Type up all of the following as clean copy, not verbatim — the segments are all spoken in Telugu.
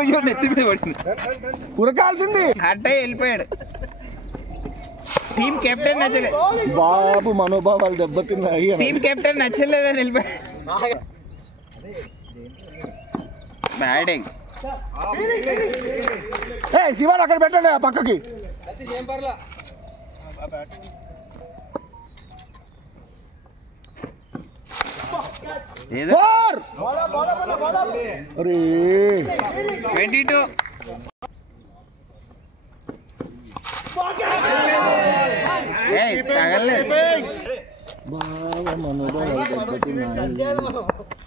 అయ్యో నెత్తి మీద పడింది, ఉరకాల్సింది. అట్టే వెళ్ళిపోయాడు. టీం కెప్టెన్ నచ్చలేదు బాబు, మనోభావాలు దెబ్బతిన్నాయి. టీం కెప్టెన్ నచ్చలేదని వెళ్ళిపోయాడు. బ్యాటింగ్ శివాన్ అక్కడ పెట్టండి పక్కకి. ఏదో 22.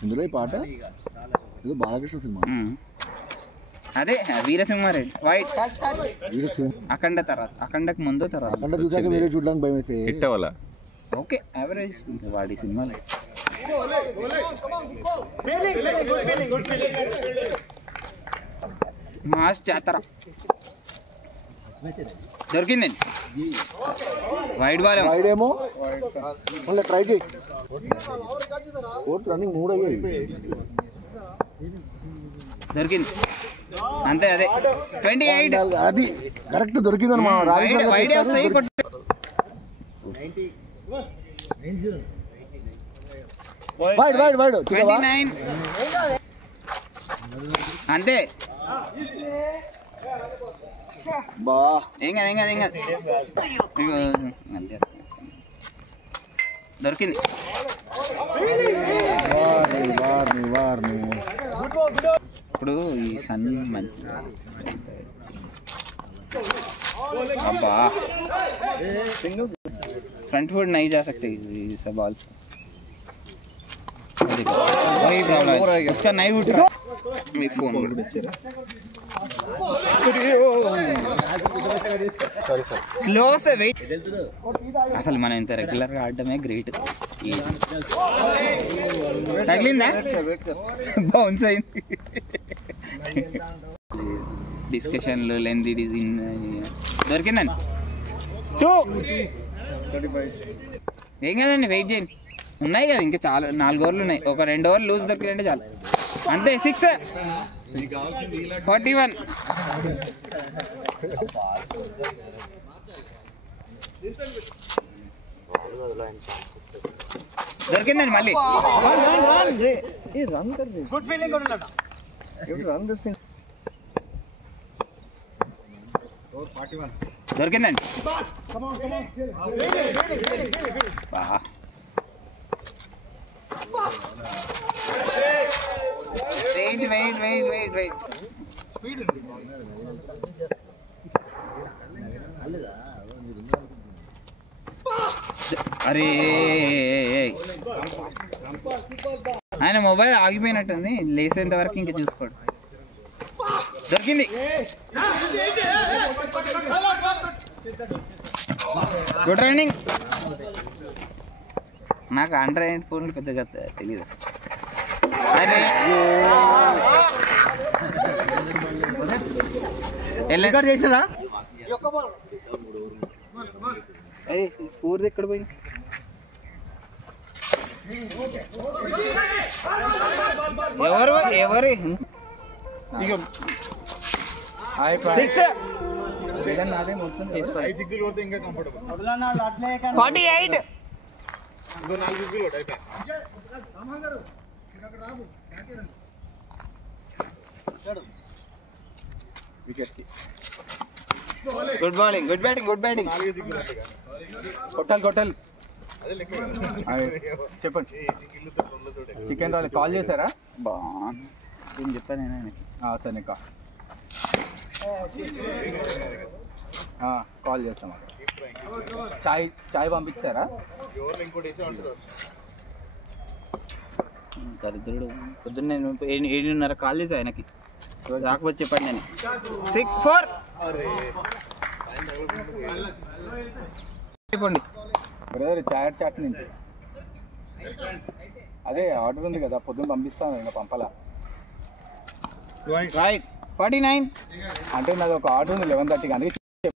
ఇందులో ఈ పాట ఇది బాలకృష్ణ సినిమా. అదే వీరసింహారెడ్డి. వైట్ అఖండ తర్వాత, అఖండకు ముందు తర్వాత. అఖండ చూసాక వేరే చూడడానికి భయం వేస్తే హిట్ అవ్వాలా? ఓకే, యావరేజ్ వాడి సినిమాలు. మాస్ జాతర దొరికిందండి. వైడ్ బాల్ ఏమో మళ్ళీ ట్రై చేయి. రన్నింగ్ 3 అయ్యాయి. దొరికింది అంతే. అదే 28. అది కరెక్ట్ దొరికింది అన్నమా. వైడ్ వైడ్ 29 అంతే. బా ఏం కాదు అంతే. దొరికింది. ఇప్పుడు ఈ సన్ మంచి అబ్బా फ्रंट फुट नहीं जा सकते सब बॉल से। वही प्रॉब्लम है, उसका नहीं उठ रहा। फोन స్లో సే వెయిట్. అసలు మనం ఇంత రెగ్యులర్గా ఆడటమే గ్రేట్. తగిలిందా? బౌన్స్ అయింది. డిస్కషన్లు లెంది దొరికిందండి. 2 ఏం కదండి, వెయిట్ చేయండి. ఉన్నాయి కదా ఇంకా చాలా, 4 ఓవర్లు ఉన్నాయి. ఒక 2 ఓవర్లు లూజ్ దొరికిందంటే చాలు అంతే. 6 41. దొరికిందండి మళ్ళీ. Good feeling దొరికిందండి. వెయిట్ అరే ఆయన మొబైల్ ఆగిపోయినట్టుంది, లేసేంత వరకు ఇంకా చూసుకోడు. దొరికింది. Good running. నాకు ఆండ్రాయిడ్ ఫోన్లు పెద్దగా తెలీదు. అరే చేసారా? అరే స్కోర్ ఎక్కడ పోయింది? ఎవరు 48. Good bowling, good batting. కొట్టాలి. చెప్పండి. చికెన్ రాలే కాల్ చేశారా? నేను చెప్పాను సరే నీకు కాల్ చేస్తాం. చాయ్ పంపించారా? దరిద్రుడు. పొద్దున్న 7:30 కాల్ చేసి ఆయనకి రాకపోతే చెప్పండి. నేను 6-4 అయిపోండి. బ్రదర్ చాట్ నుంచి అదే ఆర్డర్ ఉంది కదా, పొద్దున్న పంపిస్తాను. ఇంకా పంపాలా? రైట్ 49 అంటే నాది ఒక ఆర్డర్ ఉంది 11:30కి. అందుకే